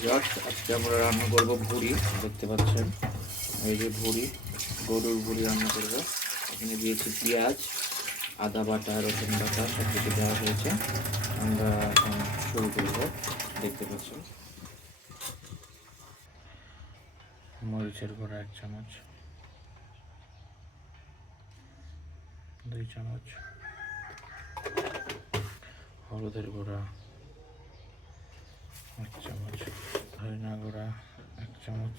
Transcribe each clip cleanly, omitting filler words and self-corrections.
Just আজকে আমরা রান্না করবো ভুড়ি, দেখতে পাচ্ছেন এই যে ভুড়ি, গরুর ভুড়ি রান্না করবো। এখানে দিয়েছি পেঁয়াজ, আদা বাটা, রসুন বাটা সব কিছু দেওয়া হয়েছে। আমরা এখন শুরু করবো, দেখতে পাচ্ছেন। মরিচের গুঁড়া 1 চামচ, 2 চামচ, হলুদের গুঁড়া 1 চামচ, ধনিয়া গুঁড়া 1 চামচ,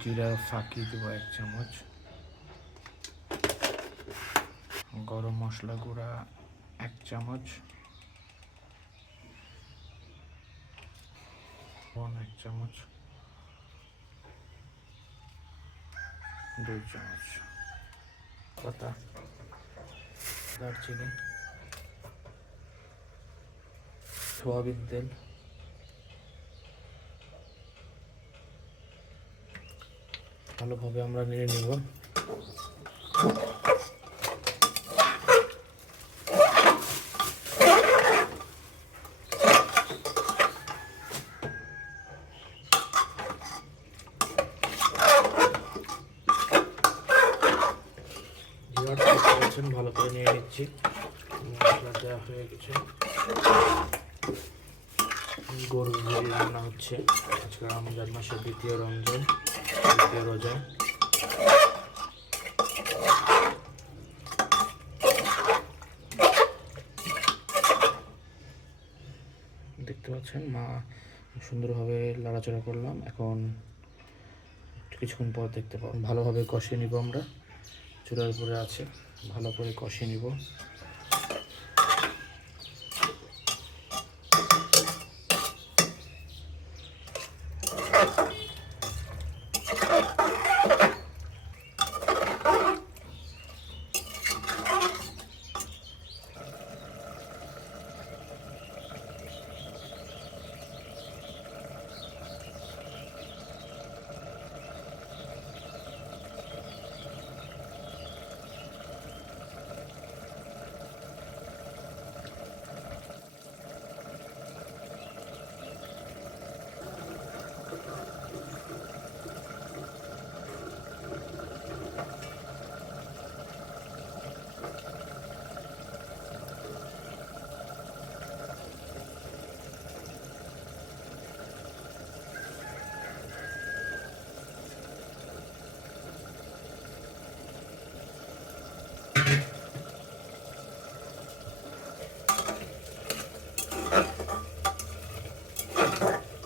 জিরা ফাঁকি দেব 1 চামচ, গরম মশলা গুঁড়া 1 চামচ, 1 চামচ, 2 চামচ পাতা, দারচিনি, সয়াবিন তেল, ভালোভাবে আমরা নেড়ে নেব। ভালো করে নিয়ে নিচ্ছি, মশলা দেওয়া হয়ে গেছে। গরুর ভুড়ি রান্না হচ্ছে আজকে রমজান মাসের দ্বিতীয় রোজায়। দেখতে পাচ্ছেন মা সুন্দরভাবে লাড়াচাড়া করলাম। এখন কিছুক্ষণ পর দেখতে পাবো, ভালোভাবে কষিয়ে নিব। আমরা চুলার উপরে আছে, ভালো করে কষিয়ে নিব।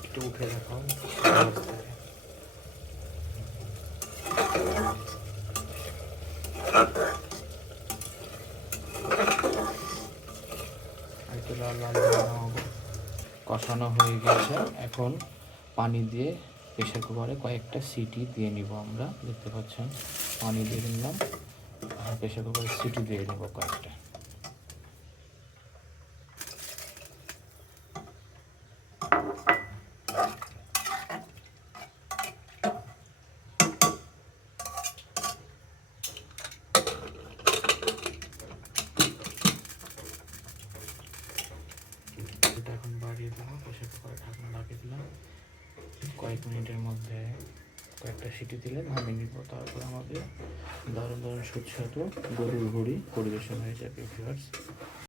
একটু উঠে দেখাও। কষানো হয়ে গেছে, এখন পানি দিয়ে প্রেশার কুকারে কয়েকটা সিটি দিয়ে নিব। আমরা দেখতে পাচ্ছেন পানি দিয়ে নিলাম, প্রেশার কুকারে সিটি দিয়ে নেব কয়েকটা। এখন বাড়িয়ে দিলাম, প্রেশার কুকারে ঢাকনা লাগিয়ে দিলাম। কয়েক মিনিটের মধ্যে কয়েকটা সিটি দিলে নামিয়ে নিব। তারপর আমাদের দারুণ সুস্বাদু গরুর ভুড়ি পরিবেশন হয়ে যাবে ভিউয়ার্স।